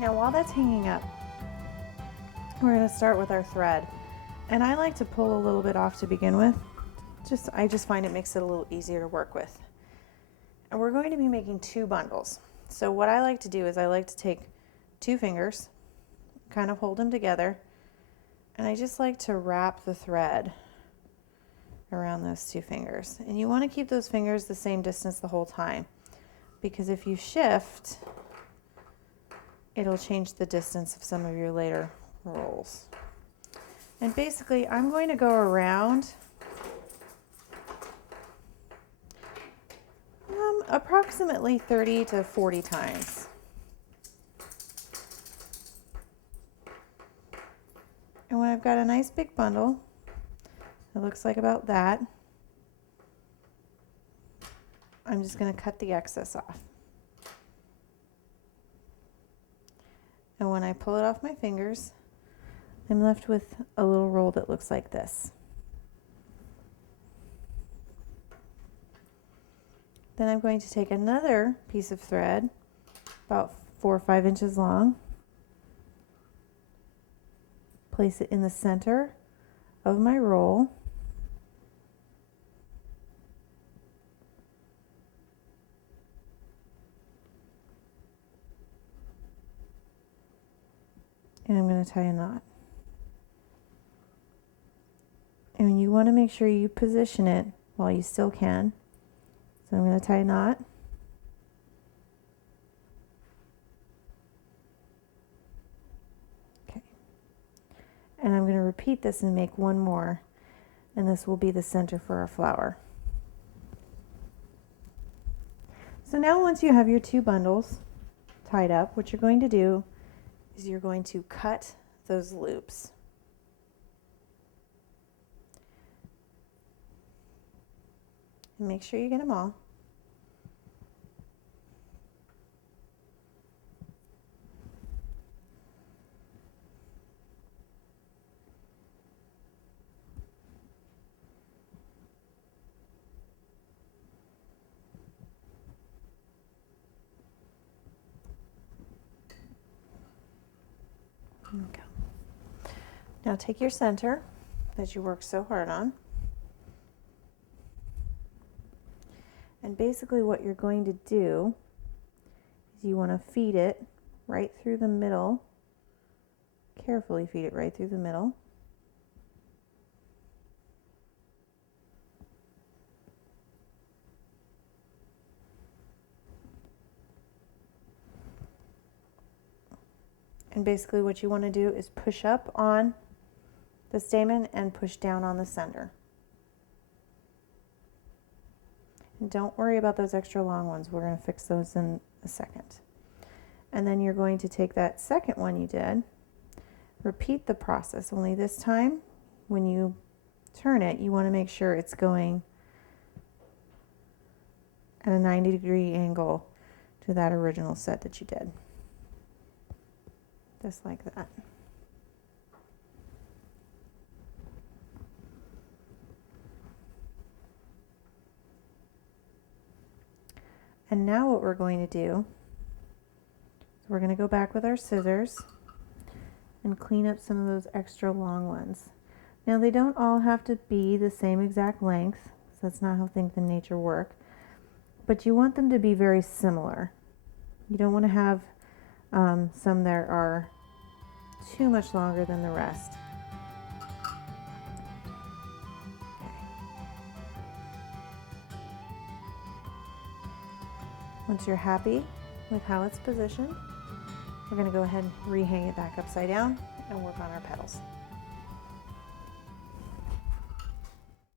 Now while that's hanging up, we're going to start with our thread. And I like to pull a little bit off to begin with. I just find it makes it a little easier to work with. And we're going to be making 2 bundles. So what I like to do is I like to take 2 fingers, kind of hold them together, and I just like to wrap the thread around those 2 fingers. And you want to keep those fingers the same distance the whole time, because if you shift, it'll change the distance of some of your later rolls. And basically, I'm going to go around approximately 30 to 40 times. And when I've got a nice big bundle, it looks like about that, I'm just going to cut the excess off. And when I pull it off my fingers, I'm left with a little roll that looks like this. Then I'm going to take another piece of thread, about 4 or 5 inches long, place it in the center of my roll, and I'm going to tie a knot. And you want to make sure you position it while you still can. So I'm going to tie a knot. Okay. And I'm going to repeat this and make 1 more, and this will be the center for our flower. So now once you have your 2 bundles tied up, what you're going to do is you're going to cut those loops. And make sure you get them all. There we go. Now take your center that you worked so hard on. And basically what you're going to do is you want to feed it right through the middle. Carefully feed it right through the middle. And basically what you want to do is push up on the stamen and push down on the center. And don't worry about those extra long ones. We're going to fix those in a second. And then you're going to take that second one you did, repeat the process, only this time when you turn it, you want to make sure it's going at a 90-degree angle to that original set that you did. Just like that. And now what we're going to do is we're going to go back with our scissors and clean up some of those extra long ones. Now they don't all have to be the same exact length, so that's not how things in nature work, but you want them to be very similar. You don't want to have some that are too much longer than the rest. Once you're happy with how it's positioned, we're going to go ahead and rehang it back upside down and work on our petals.